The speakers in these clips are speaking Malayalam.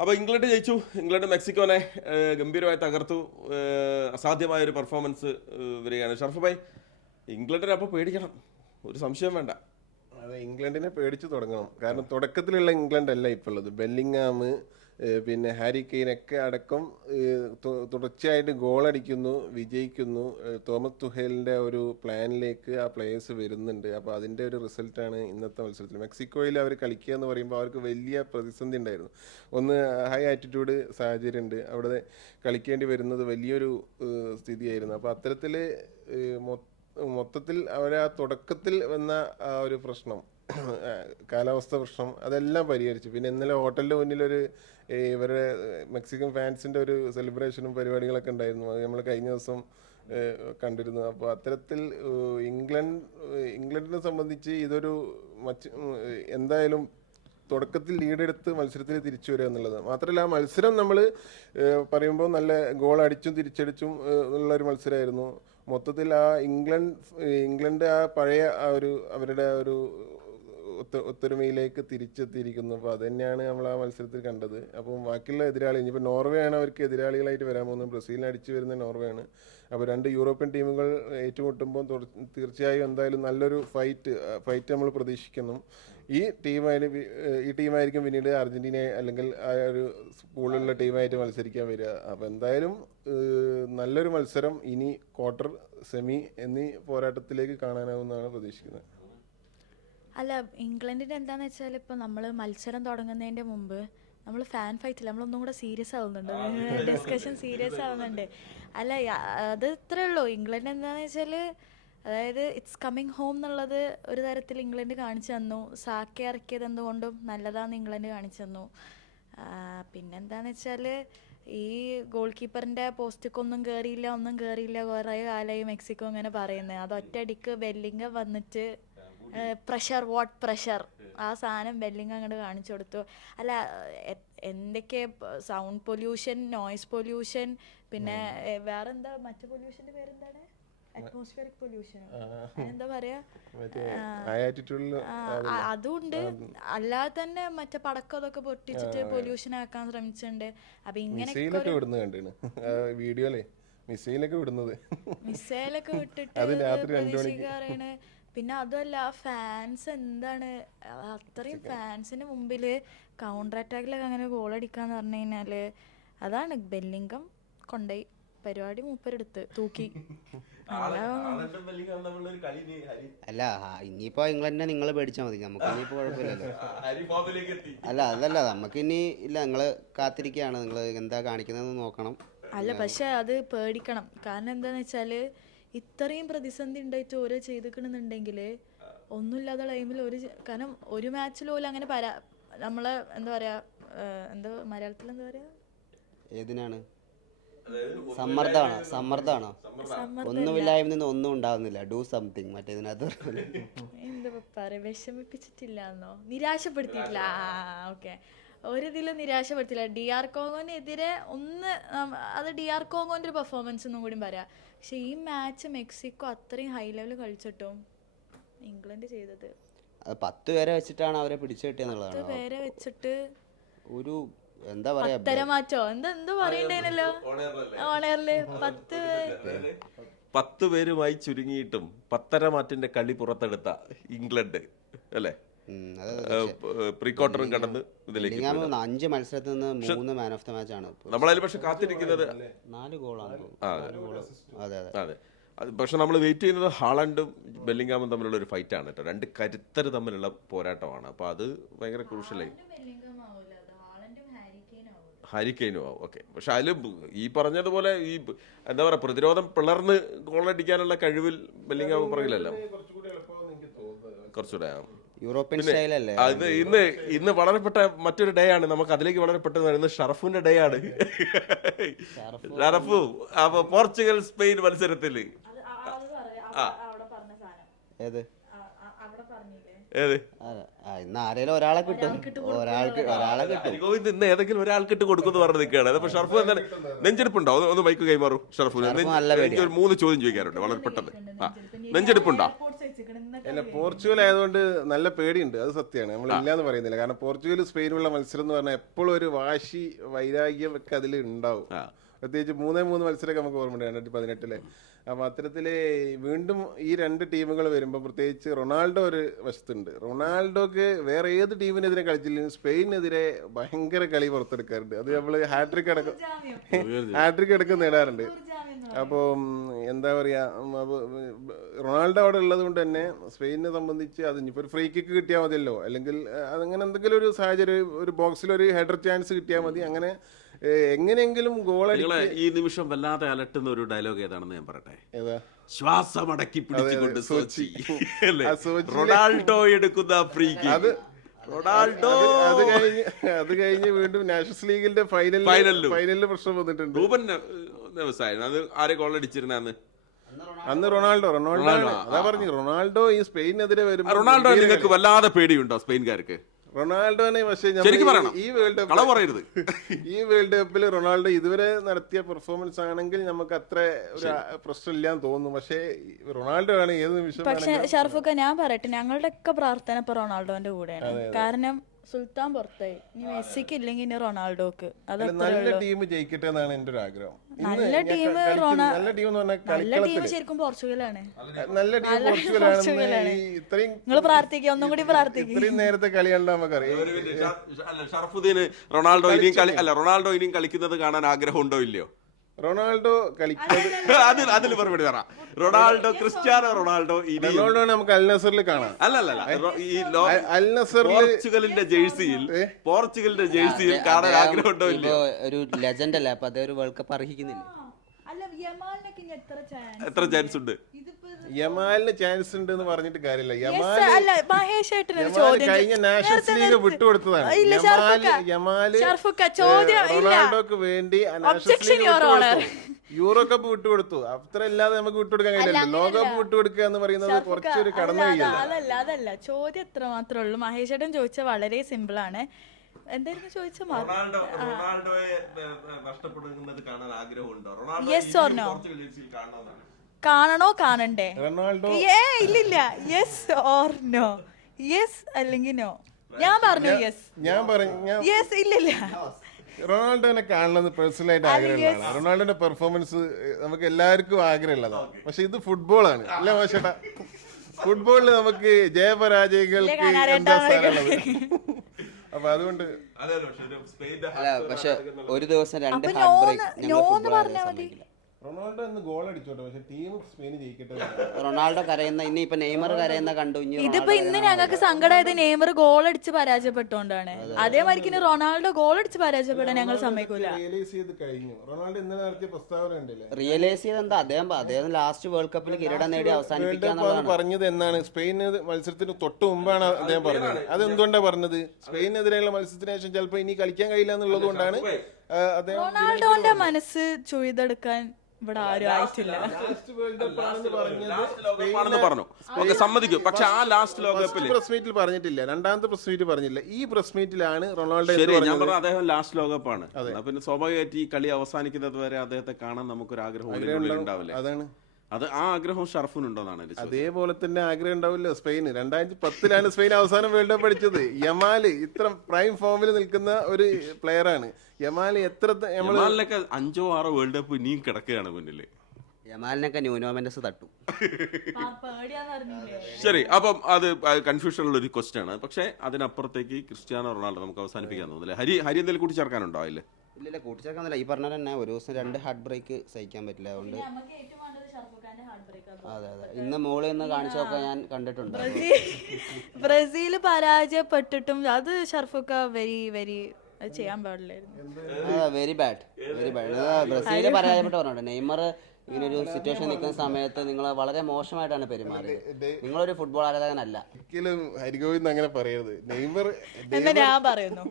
അപ്പോൾ ഇംഗ്ലണ്ട് ജയിച്ചു. ഇംഗ്ലണ്ട് മെക്സിക്കോനെ ഗംഭീരമായി തകർത്തു. അസാധ്യമായൊരു പെർഫോമൻസ് വരികയാണ്. ഷർഫ് ഭായ്, ഇംഗ്ലണ്ടിനെ അപ്പോൾ പേടിക്കണം, ഒരു സംശയം വേണ്ട. അതെ, ഇംഗ്ലണ്ടിനെ പേടിച്ചു തുടങ്ങണം. കാരണം തുടക്കത്തിലുള്ള ഇംഗ്ലണ്ട് അല്ല ഇപ്പോൾ ഉള്ളത്. ബെല്ലിംഗാം, പിന്നെ ഹാരി കെയ്നൊക്കെ അടക്കം തുടർച്ചയായിട്ട് ഗോളടിക്കുന്നു, വിജയിക്കുന്നു. തോമസ് തുഹേലിൻ്റെ ഒരു പ്ലാനിലേക്ക് ആ പ്ലേയേഴ്സ് വരുന്നുണ്ട്. അപ്പോൾ അതിൻ്റെ ഒരു റിസൾട്ടാണ് ഇന്നത്തെ മത്സരത്തിൽ. മെക്സിക്കോയിൽ അവർ കളിക്കുക എന്ന് പറയുമ്പോൾ അവർക്ക് വലിയ പ്രതിസന്ധി ഉണ്ടായിരുന്നു. ഒന്ന്, ഹൈ ആറ്റിറ്റ്യൂഡ് സാഹചര്യമുണ്ട്, അവിടെ കളിക്കേണ്ടി വരുന്നത് വലിയൊരു സ്ഥിതിയായിരുന്നു. അപ്പോൾ അത്തരത്തിൽ മൊത്തത്തിൽ അവർ ആ തുടക്കത്തിൽ വന്ന ആ ഒരു പ്രശ്നം, കാലാവസ്ഥ പ്രശ്നം, അതെല്ലാം പരിഹരിച്ചു. പിന്നെ ഇന്നലെ ഹോട്ടലിൻ്റെ മുന്നിലൊരു ഇവരുടെ മെക്സിക്കൻ ഫാൻസിൻ്റെ ഒരു സെലിബ്രേഷനും പരിപാടികളൊക്കെ ഉണ്ടായിരുന്നു. അത് നമ്മൾ കഴിഞ്ഞ ദിവസം കണ്ടിരുന്നു. അപ്പോൾ അത്തരത്തിൽ ഇംഗ്ലണ്ടിനെ സംബന്ധിച്ച് ഇതൊരു എന്തായാലും തുടക്കത്തിൽ ലീഡെടുത്ത് മത്സരത്തിൽ തിരിച്ചു വരിക എന്നുള്ളത് മാത്രമല്ല, ആ മത്സരം നമ്മൾ പറയുമ്പോൾ നല്ല ഗോൾ അടിച്ചും തിരിച്ചടിച്ചും ഉള്ളൊരു മത്സരമായിരുന്നു. മൊത്തത്തിൽ ആ ഇംഗ്ലണ്ട് ആ പഴയ ആ ഒരു അവരുടെ ഒരു ഒത്തൊരുമയിലേക്ക് തിരിച്ചെത്തിയിരിക്കുന്നു. അപ്പോൾ അത് തന്നെയാണ് നമ്മൾ ആ മത്സരത്തിൽ കണ്ടത്. അപ്പം ബാക്കിയുള്ള എതിരാളി, ഇനിയിപ്പോൾ നോർവേ ആണ് അവർക്ക് എതിരാളികളായിട്ട് വരാൻ പോകുന്നത്. ബ്രസീലിനെ അടിച്ചു വരുന്ന നോർവേ ആണ്. അപ്പോൾ രണ്ട് യൂറോപ്യൻ ടീമുകൾ ഏറ്റുമുട്ടുമ്പോൾ തീർച്ചയായും എന്തായാലും നല്ലൊരു ഫൈറ്റ് നമ്മൾ പ്രതീക്ഷിക്കുന്നു. ഈ ടീമായിരിക്കും പിന്നീട് അർജന്റീന അല്ലെങ്കിൽ ആ ഒരു സ്കൂളിലുള്ള ടീമായിട്ട് മത്സരിക്കാൻ വരിക. അപ്പോൾ എന്തായാലും നല്ലൊരു മത്സരം ഇനി ക്വാർട്ടർ, സെമി എന്നീ പോരാട്ടത്തിലേക്ക് കാണാനാവുമെന്നാണ് പ്രതീക്ഷിക്കുന്നത്. അല്ല, ഇംഗ്ലണ്ടിൻ്റെ എന്താണെന്ന് വെച്ചാൽ ഇപ്പോൾ നമ്മൾ മത്സരം തുടങ്ങുന്നതിൻ്റെ മുമ്പ് നമ്മൾ ഫാൻ ഫൈറ്റില്ല, നമ്മളൊന്നും കൂടെ സീരിയസ് ആവുന്നുണ്ട്, ഡിസ്കഷൻ സീരിയസ് ആവുന്നുണ്ട്. അല്ല, അത് ഇത്രേ ഉള്ളൂ. ഇംഗ്ലണ്ട് എന്താണെന്ന് വെച്ചാൽ, അതായത് ഇറ്റ്സ് കമ്മിങ് ഹോം എന്നുള്ളത് ഒരു തരത്തിൽ ഇംഗ്ലണ്ട് കാണിച്ചു തന്നു. സാക്കെ ഇറക്കിയത് എന്തുകൊണ്ടും നല്ലതാണെന്ന് ഇംഗ്ലണ്ട് കാണിച്ചു തന്നു. പിന്നെന്താണെന്ന് വെച്ചാൽ, ഈ ഗോൾ കീപ്പറിൻ്റെ പോസ്റ്റിക്കൊന്നും കയറിയില്ല കുറേ കാലമായി മെക്സിക്കോ ഇങ്ങനെ പറയുന്നത്. അത് ഒറ്റയടിക്ക് ബെല്ലിംഗം വന്നിട്ട് വാട്ട് പ്രഷർ, ആ സാധനം ബെല്ലിംഗ് അങ്ങോട്ട് കാണിച്ചു കൊടുത്തു. അല്ല, എന്തൊക്കെ സൗണ്ട് പൊല്യൂഷൻ, നോയ്സ് പൊല്യൂഷൻ, പിന്നെ വേറെന്താ മറ്റു പൊല്യൂഷൻ്റെ പേരെന്താണ്, അറ്റ്മോസ്ഫിയറിക് പൊല്യൂഷൻ, എന്താ പറയാ, അതുണ്ട്. അല്ലാതെ തന്നെ മറ്റേ പടക്കം അതൊക്കെ പൊട്ടിച്ചിട്ട് പൊല്യൂഷൻ ആക്കാൻ ശ്രമിച്ചിട്ടുണ്ട്. അപ്പൊ ഇങ്ങനെയൊക്കെ മിസൈലൊക്കെ വിട്ടിട്ട് പ്രതീക്ഷിക്കാറാണ്. പിന്നെ അതുമല്ല, ഫാൻസ് എന്താണ്, അത്രയും ഫാൻസിന് മുമ്പിൽ കൗണ്ടർ അറ്റാക്കിലൊക്കെ അങ്ങനെ ഗോളടിക്കാന്ന് പറഞ്ഞു കഴിഞ്ഞാൽ, അതാണ് ബെല്ലിംഗം കൊണ്ടുപോയി പരിപാടി മൂപ്പരെടുത്ത് തൂക്കി. അല്ല, ഇനിയിപ്പോ ഇംഗ്ലണ്ടിനെ നിങ്ങൾ പേടിച്ചാൽ മതി, നമുക്ക് ഇനിയിപ്പോ കുഴപ്പമില്ലല്ലോ. അതല്ല, നമുക്കിനി ഇല്ല, നിങ്ങൾ കാത്തിരിക്കുകയാണ്, നിങ്ങൾ എന്താ കാണിക്കുന്നതെന്ന് നോക്കണം. അല്ല, പക്ഷെ അത് പേടിക്കണം. കാരണം എന്താന്ന് വെച്ചാൽ, ഇത്രയും പ്രതിസന്ധി ഉണ്ടായിട്ട് ഓരോ ചെയ്തിക്കണമെന്നുണ്ടെങ്കിൽ ഒന്നുമില്ലാത്ത ടൈമിൽ കാരണം ഒരു മാച്ചിൽ പോലും അങ്ങനെ നമ്മളെ എന്താ പറയാ, എന്താ മലയാളത്തിൽ എന്താ പറയാ, ഏതിനാണ് സമ്മർദ്ദമാണോ? ഒന്നുമില്ലായ്മ നിന്ന് ഒന്നും ഉണ്ടാകുന്നില്ല, ഡു സംതിങ്. മറ്റേതിനകത്ത് എന്താ പറയാ, വിഷമിപ്പിച്ചിട്ടില്ലെന്നോ, നിരാശപ്പെടുത്തിയിട്ടില്ല. ഓക്കെ, ഒരിതിലും നിരാശപ്പെടുത്തില്ല. DR കോങ്കോനെതിരെ അത് DR കോങ്കോന്റെ ഒരു പെർഫോമൻസ് ഒന്നും കൂടി പറയാം. പക്ഷെ ഈ മാച്ച് മെക്സിക്കോ അത്രയും ഹൈ ലെവൽ കളിച്ചിട്ടും ഇംഗ്ലണ്ട് ചെയ്തത് 10 പേരെ വെച്ചിട്ടാണ് അവരെ പിടിച്ചു കിട്ടിയെന്നുള്ളതാണ്. 10 പേരെ വെച്ചിട്ട് ഒരു എന്താ പറയാ, മാറ്റോ എന്തോ പറയണ്ടേനല്ലോ ഓണറില് 10 പേരുമായി ചുരുങ്ങിയിട്ടും 10.5 മാറ്റിന്റെ കളി പുറത്തെടുത്ത ഇംഗ്ലണ്ട് അല്ലേ, പ്രീ ക്വാർട്ടറും കടന്ന് ഇതിലേക്ക് 5 മത്സരത്തിൽ നിന്ന് 3 മാൻ ഓഫ് ദ മാച്ച് ആണ്. നമ്മളതിൽ പക്ഷെ കാത്തിരിക്കുന്നത് 4 ഗോളാണ്. അതെ, പക്ഷെ നമ്മൾ വെയിറ്റ് ചെയ്യുന്നത് ഹാളണ്ടും ബെല്ലിംഗാമും തമ്മിലുള്ള ഒരു ഫൈറ്റ് ആണ് കേട്ടോ. രണ്ട് കരുത്തർ തമ്മിലുള്ള പോരാട്ടമാണ്. അപ്പൊ അത് ഭയങ്കര ക്രൂഷ്യലായി. ഹാരി കെയ്നും ആവും. ഓക്കെ, പക്ഷെ അതിൽ ഈ പറഞ്ഞതുപോലെ ഈ എന്താ പറയുക, പ്രതിരോധം പിളർന്ന് ഗോളടിക്കാനുള്ള കഴിവിൽ ബെല്ലിംഗാം പുറകിലല്ല, കുറച്ചുകൂടെ യൂറോപ്യൻ സ്റ്റൈലല്ലേ. അത് ഇന്ന് വളരെപ്പെട്ട മറ്റൊരു ഡേ ആണ്, നമുക്ക് അതിലേക്ക് വളരെ പെട്ടെന്ന് വരുന്നത് ഷറഫിന്റെ ഡേ ആണ്. ഷറഫു അപ്പൊ പോർച്ചുഗൽ സ്പെയിൻ മത്സരത്തില് ഇന്ന് ആരെങ്കിലും ഒരാളെ കിട്ടും, ഇന്ന് ഏതെങ്കിലും ഒരാൾക്ക് ഇട്ട് കൊടുക്കുമെന്ന് പറഞ്ഞു നിൽക്കുകയാണ്. അപ്പൊ ഷറഫു എന്താണ്, നെഞ്ചെടുപ്പുണ്ടോ? ഒന്ന് മൈക്ക് കൈമാറും ഷറഫു. എനിക്ക് ഒരു 3 ചോദ്യം ചോദിക്കാറുണ്ട് വളരെ പെട്ടെന്ന്. നെഞ്ചെടുപ്പുണ്ടോ? അല്ല പോർച്ചുഗൽ ആയതുകൊണ്ട് നല്ല പേടിയുണ്ട്, അത് സത്യമാണ്, നമ്മൾ ഇല്ലാന്ന് പറയുന്നില്ല. കാരണം പോർച്ചുഗൽ സ്പെയിനുള്ള മത്സരം എന്ന് പറഞ്ഞാൽ എപ്പോഴും ഒരു വാശി വൈരാഗ്യം ഒക്കെ അതിൽ ഉണ്ടാവും. പ്രത്യേകിച്ച് 3-3 മത്സരമൊക്കെ നമുക്ക് ഓർമ്മയുണ്ട് 2018. അപ്പം അത്തരത്തിൽ വീണ്ടും ഈ രണ്ട് ടീമുകൾ വരുമ്പോൾ പ്രത്യേകിച്ച് റൊണാൾഡോ ഒരു വശത്തുണ്ട്. റൊണാൾഡോക്ക് വേറെ ഏത് ടീമിനെതിരെ കളിച്ചില്ലെങ്കിലും സ്പെയിനെതിരെ ഭയങ്കര കളി പുറത്തെടുക്കാറുണ്ട്. അത് നമ്മൾ ഹാട്രിക് അടക്കം നേടാറുണ്ട്. അപ്പോൾ എന്താ പറയുക, റൊണാൾഡോ അവിടെ ഉള്ളത് കൊണ്ട് തന്നെ സ്പെയിനെ സംബന്ധിച്ച് അത് ഇനിയിപ്പോൾ ഒരു ഫ്രീ കിക്ക് കിട്ടിയാൽ മതിയല്ലോ, അല്ലെങ്കിൽ അതങ്ങനെ എന്തെങ്കിലും ഒരു സാഹചര്യം, ഒരു ബോക്സിൽ ഒരു ഹെഡർ ചാൻസ് കിട്ടിയാൽ മതി, അങ്ങനെ എങ്ങനെയെങ്കിലും ഗോൾ ഈ നിമിഷം വല്ലാതെ അലട്ടുന്ന ഒരു ഡയലോഗ് ഏതാണെന്ന് ഞാൻ പറയട്ടെ. ഏതാ? ശ്വാസമടക്കി പിടിച്ചുകൊണ്ട് സോച്ചി അല്ലേ, റൊണാൾഡോ എടുക്കുന്ന ഫ്രീ കിക്ക്. റൊണാൾഡോ അത് കഴിഞ്ഞ് വീണ്ടും നാഷൻസ് ലീഗിന്റെ ഫൈനലിൽ പ്രശ്നം വന്നിട്ടുണ്ട്. റൂബൻ വ്യവസായം അത് ആരെ ഗോൾ അടിച്ചിരുന്ന അന്ന് റൊണാൾഡോ അതാ പറഞ്ഞു. റൊണാൾഡോ ഈ സ്പെയിനെതിരെ വരുമ്പോൾ റൊണാൾഡോ നിങ്ങൾക്ക് വല്ലാതെ പേടിയുണ്ടോ സ്പെയിൻകാർക്ക്? റൊണാൾഡോനെ പക്ഷേ ഈ വേൾഡ് കപ്പിൽ റൊണാൾഡോ ഇതുവരെ നടത്തിയ പെർഫോമൻസ് ആണെങ്കിൽ നമുക്ക് അത്ര ഒരു പ്രശ്നമില്ലാന്ന് തോന്നുന്നു. പക്ഷേ റൊണാൾഡോ ആണ് ഏത് നിമിഷം. പക്ഷെ ഷർഫുക്ക ഞാൻ പറയട്ടെ, ഞങ്ങളുടെ ഒക്കെ പ്രാർത്ഥന ഇപ്പൊ റൊണാൾഡോന്റെ കൂടെയാണ്. കാരണം സുൽത്താൻ പുറത്തായി, ഇനി മെസ്സിക്ക് ഇല്ലെങ്കിൽ ഇനി റൊണാൾഡോക്ക്. അത് നല്ല ടീം ജയിക്കട്ടെ എന്നാണ് എന്റെ ഒരു ആഗ്രഹം. നല്ല ടീം ശരിക്കും പോർച്ചുഗലാണ്. നല്ല ടീം പോർച്ചുഗലാണ്. ഇത്രയും നിങ്ങൾ പ്രാർത്ഥിക്കുക, ഒന്നും കൂടി പ്രാർത്ഥിക്കുക. ഇത്രയും നേരത്തെ കളി കണ്ടാൽ നമുക്കറിയാം. ഷറഫുദ്ദീന് റൊണാൾഡോ ഇനിയും കളിക്കുന്നത് കാണാൻ ആഗ്രഹമുണ്ടോ ഇല്ലയോ? റൊണാൾഡോ കളിക്കുന്നത് അതിൽ മറുപടി പറ. റൊണാൾഡോ, ക്രിസ്ത്യാനോ റൊണാൾഡോ നമുക്ക് അൽ നസറിൽ കാണാം. പോർച്ചുഗലിന്റെ ജേഴ്സിയിൽ കാണാൻ ആഗ്രഹമുണ്ടോ ഇല്ലയോ? ഒരു ലെജൻഡ് അല്ലേ, അപ്പൊ അതേ ഒരു വേൾഡ് കപ്പ് അർഹിക്കുന്നില്ല. എത്ര ചാൻസ് ഉണ്ട്? യമാലിന് ചാൻസ് ഉണ്ട് എന്ന് പറഞ്ഞിട്ട് കാര്യമില്ല. കഴിഞ്ഞ നാഷൻസ് ലീഗ് വിട്ടുകൊടുത്തതാണ്. റൊണാൾഡോക്ക് വേണ്ടി യൂറോ കപ്പ് വിട്ടുകൊടുത്തു. അത്ര അല്ലാതെ നമുക്ക് വിട്ടുകൊടുക്കാൻ കഴിയില്ല. ലോകകപ്പ് വിട്ടുകൊടുക്കുക എന്ന് പറയുന്നത് കുറച്ചൊരു കടന്നു കഴിയില്ല. അതല്ല ചോദ്യം, എത്ര മാത്രമേ ഉള്ളൂ. മഹേഷ് ഏട്ടൻ ചോദിച്ച വളരെ സിമ്പിൾ ആണ്. എന്തായിരുന്നു ചോദിച്ച? Yes or no? കാണണോ കാണണ്ടേ? ഇല്ലില്ല. Yes or no? യെസ് അല്ലെങ്കിൽ നോ? ഞാൻ പറഞ്ഞു യെസ്. യെസ് ഇല്ലില്ല. റൊണാൾഡോനെ കാണണമെന്ന് പേഴ്സണലായിട്ട് ആഗ്രഹമുള്ളതാണ്. റൊണാൾഡോന്റെ പെർഫോമൻസ് നമുക്ക് എല്ലാവർക്കും ആഗ്രഹമുള്ളതാണ്. പക്ഷെ ഇത് ഫുട്ബോളാണ് അല്ലേ മോശേട്ടാ? ഫുട്ബോളിൽ നമുക്ക് ജയപരാജയങ്ങൾക്ക് എന്താ സ്ഥാനമുള്ളത്? അപ്പൊ അതുകൊണ്ട് പക്ഷെ ഒരു ദിവസം 2 ഹാർട്ട് ബ്രേക്ക് ഞങ്ങൾ റൊണാൾഡോ ഇന്ന് ഗോൾ അടിച്ചോട്ടെ, പക്ഷെ ടീം സ്പെയിൻ ജയിക്കട്ടെ. റൊണാൾഡോ കരയുന്ന, ഇനിയിപ്പോ നെയ്മർ കരയുന്ന കണ്ടു. ഇതിപ്പോ ഇന്ന് ഞങ്ങൾക്ക് സങ്കടമായത് നെയ്മർ ഗോൾ അടിച്ച് പരാജയപ്പെട്ടോണ്ടാണ്. അതേമാതിരി റൊണാൾഡോ ഗോൾ അടിച്ച് പരാജയപ്പെടാൻ ഞങ്ങൾ സമ്മതിക്കൂല. റിയലൈസ് ചെയ്ത് കഴിഞ്ഞു. റൊണാൾഡോ ഇന്നലെ നടത്തിയ പ്രസ്താവന ഉണ്ടല്ലേ, റിയലൈസ് ചെയ്ത് എന്താ അദ്ദേഹം ലാസ്റ്റ് വേൾഡ് കപ്പിൽ കിരീടം നേടി അവസാനിപ്പിക്കാന്നുള്ളതാണ് പറഞ്ഞത്. എന്നാണ് സ്പെയിൻ മത്സരത്തിന് തൊട്ട് മുമ്പാണ് അദ്ദേഹം പറഞ്ഞത്. അതെന്തുകൊണ്ടാണ് പറഞ്ഞത്? സ്പെയിനെതിരെയുള്ള മത്സരത്തിന് ശേഷം ചിലപ്പോ ഇനി കളിക്കാൻ കഴിയില്ല എന്നുള്ളത് കൊണ്ടാണ് അദ്ദേഹം. റൊണാൾഡോന്റെ മനസ്സ് ചുഴിതെടുക്കാൻ ഇവിടെ ആരും ആയിട്ടില്ല. സമ്മതിക്കും. പക്ഷെ ആ ലാസ്റ്റ് ലോകകപ്പിൽ പ്രസ് മീറ്റിൽ പറഞ്ഞിട്ടില്ല, രണ്ടാമത്തെ പ്രസ് മീറ്റ് പറഞ്ഞില്ല. ഈ പ്രസ് മീറ്റിലാണ് റൊണാൾഡോ ഞാൻ പറഞ്ഞത് അദ്ദേഹം ലാസ്റ്റ് ലോകകപ്പാണ്. പിന്നെ സ്വാഭാവികമായിട്ട് ഈ കളി അവസാനിക്കുന്നത് വരെ അദ്ദേഹത്തെ കാണാൻ നമുക്കൊരു ആഗ്രഹം ഉണ്ടാവില്ല. അതാണ് അത് ആ ആഗ്രഹം ഷർഫിനുണ്ടോന്നാണ്. അതേപോലെ തന്നെ ആഗ്രഹം ഉണ്ടാവില്ല സ്പെയിന്. 2010 സ്പെയിൻ അവസാനം വേൾഡ് കപ്പ് അടിച്ചത്. യമാല് ഇത്ര പ്രൈം ഫോമിൽ നിൽക്കുന്ന ഒരു പ്ലെയർ ആണ്. യമാല് യമാലിനൊക്കെ 5-6 വേൾഡ് കപ്പ് ഇനിയും കിടക്കുകയാണ് മുന്നിൽ. യമാലിനൊക്കെ ന്യൂനോമെന്റസ് തട്ടും. ശരി, അപ്പം അത് കൺഫ്യൂഷൻ ഉള്ള ഒരു ക്വസ്റ്റ്യൻ ആണ്. പക്ഷെ അതിനപ്പുറത്തേക്ക് ക്രിസ്ത്യാനോ റൊണാൾഡോ നമുക്ക് അവസാനിപ്പിക്കാൻ തോന്നുന്നില്ല. ഹരി എന്തെങ്കിലും കൂടി ചേർക്കാനുണ്ടോ? ഇല്ല കൂട്ടിച്ചേർക്കാന്നില്ല. ഈ പറഞ്ഞ തന്നെ ഒരു ദിവസം 2 ഹാർട്ട് ബ്രേക്ക് സഹിക്കാൻ പറ്റില്ല. അതുകൊണ്ട് അതെ ഇന്ന് മോള് എന്ന് കാണിച്ചു നോക്കാൻ ഞാൻ കണ്ടിട്ടുണ്ട്. ബ്രസീൽ പരാജയപ്പെട്ടിട്ടും അത് ഷർഫുക്ക വെരി ചെയ്യാൻ പാടില്ലായിരുന്നു. Very bad. ബ്രസീല് പരാജയപ്പെട്ട് പറഞ്ഞിട്ടുണ്ട്. നെയ്മർ ഇങ്ങനെ ഒരു സിറ്റുവേഷൻ നിൽക്കുന്ന സമയത്ത് നിങ്ങൾ വളരെ മോശമായിട്ടാണ് പെരുമാറിയത്. നിങ്ങളൊരു ഫുട്ബോൾ ആരാധകനല്ല. ഒരിക്കലും ഹരിഗോവിന്ദ് അങ്ങനെ പറയരുത്. ഞാൻ പറയുന്നു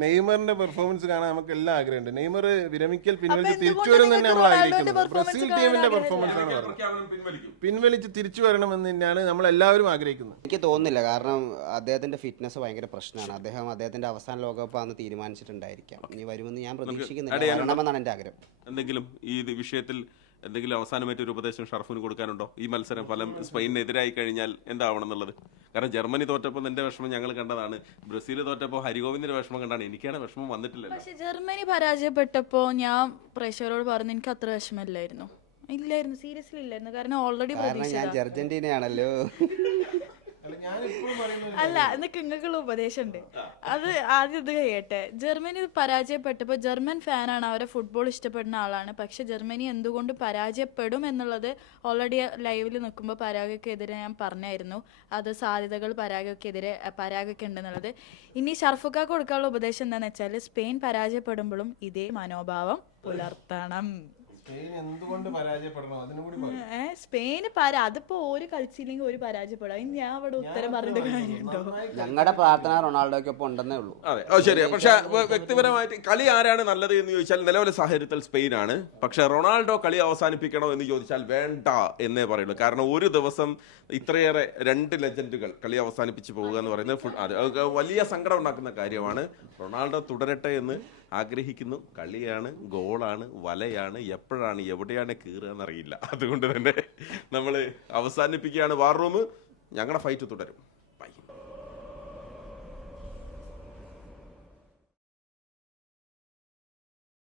നെയ്മറിന്റെ പെർഫോമൻസ് കാണാൻ നമുക്ക് എല്ലാം ആഗ്രഹമുണ്ട്. നെയ്മർ വിരമിക്കൽ പിൻവലിച്ച് തിരിച്ചു വരും തന്നെ നമ്മൾ ആഗ്രഹിക്കുന്നത്. ബ്രസീൽ ടീമിന്റെ പെർഫോമൻസ് ആണ് പറഞ്ഞത്. പിൻവലിച്ച് തിരിച്ചു വരണമെന്ന് തന്നെയാണ് നമ്മൾ എല്ലാവരും ആഗ്രഹിക്കുന്നത്. എനിക്ക് തോന്നുന്നില്ല, കാരണം അദ്ദേഹത്തിന്റെ ഫിറ്റ്നസ് ഭയങ്കര പ്രശ്നമാണ്. അദ്ദേഹത്തിന്റെ അവസാന ലോകകപ്പാന്ന് തീരുമാനിച്ചിട്ടുണ്ടായിരിക്കാം. ഇനി വരുമെന്ന് ഞാൻ പ്രതീക്ഷിക്കുന്നില്ല. വരണമെന്നാണ് എന്റെ ആഗ്രഹം. എന്തെങ്കിലും ഈ വിഷയത്തിൽ എന്തെങ്കിലും അവസാനമായിട്ട് ഒരു ഉപദേശം ഷർഫിന് കൊടുക്കാനുണ്ടോ? ഈ മത്സരം ഫലം സ്പെയിനെതിരായി കഴിഞ്ഞാൽ എന്താവണം എന്നുള്ളത്. കാരണം ജർമ്മനി തോറ്റപ്പോൾ നിന്റെ വിഷമം ഞങ്ങൾ കണ്ടതാണ്, ബ്രസീൽ തോറ്റപ്പോൾ ഹരിഗോവിന്ദിന്റെ വിഷമം കണ്ടാണ്. എനിക്കാണ് വിഷമം വന്നിട്ടില്ലല്ലോ. പക്ഷെ ജർമ്മനി പരാജയപ്പെട്ടപ്പോൾ ഞാൻ പ്രേക്ഷകരോട് പറഞ്ഞു എനിക്ക് അത്ര വിഷമമില്ലായിരുന്നു. ഇല്ലായിരുന്നു, സീരിയസ്ലി ഇല്ലായിരുന്നു. കാരണം ഓൾറെഡി കാരണം ഞാൻ അർജന്റീനയാണല്ലോ. അല്ല എന്നൊക്കെ നിങ്ങൾക്കുള്ള ഉപദേശമുണ്ട്. അത് ആദ്യം ഇത് കഴിയട്ടെ. ജർമ്മനി പരാജയപ്പെട്ടപ്പോൾ ജർമ്മൻ ഫാനാണ്, അവരെ ഫുട്ബോൾ ഇഷ്ടപ്പെടുന്ന ആളാണ്. പക്ഷെ ജർമ്മനി എന്തുകൊണ്ട് പരാജയപ്പെടും എന്നുള്ളത് ഓൾറെഡി ലൈവിൽ നിൽക്കുമ്പോൾ പരാഗയ്ക്കെതിരെ ഞാൻ പറഞ്ഞായിരുന്നു. അത് സാധ്യതകൾ പരാഗയ്ക്ക് ഉണ്ടെന്നുള്ളത്. ഇനി ഷർഫുക്കാക്ക് കൊടുക്കാനുള്ള ഉപദേശം എന്താണെന്ന് വെച്ചാൽ സ്പെയിൻ പരാജയപ്പെടുമ്പോഴും ഇതേ മനോഭാവം പുലർത്തണം. എന്തുകൊണ്ട് പരാജയപ്പെടണം അതിനും കൂടി സ്പെയിന് അതിപ്പോ ഒരു കളിച്ചില്ലെങ്കിൽ ഒരു പരാജയപ്പെടും. അതിന് ഞാൻ അവിടെ ഉത്തരം പറഞ്ഞിട്ട് കാര്യമുണ്ടോ? ഞങ്ങളുടെ പ്രാർത്ഥന റൊണാൾഡോയ്ക്കൊപ്പം ഉണ്ടെന്നേ ഉള്ളൂ. അതെ, ശരി. പക്ഷെ വ്യക്തിപരമായിട്ട് കളി ആരാണ് നല്ലത് എന്ന് ചോദിച്ചാൽ നിലവിലെ സാഹചര്യത്തിൽ സ്പെയിനാണ്. പക്ഷെ റൊണാൾഡോ കളി അവസാനിപ്പിക്കണോ എന്ന് ചോദിച്ചാൽ വേണ്ട എന്നേ പറയുള്ളൂ. കാരണം ഒരു ദിവസം ഇത്രയേറെ 2 ലെജൻഡുകൾ കളി അവസാനിപ്പിച്ച് പോവുക എന്ന് പറയുന്നത് വലിയ സങ്കടം ഉണ്ടാക്കുന്ന കാര്യമാണ്. റൊണാൾഡോ തുടരട്ടെ എന്ന് ആഗ്രഹിക്കുന്നു. കളിയാണ്, ഗോളാണ്, വലയാണ്, എപ്പോഴാണ് എവിടെയാണ് കീറുക എന്നറിയില്ല. അതുകൊണ്ട് തന്നെ നമ്മൾ അവസാനിപ്പിക്കുകയാണ് വാർ റൂം. ഞങ്ങളുടെ ഫൈറ്റ് തുടരും.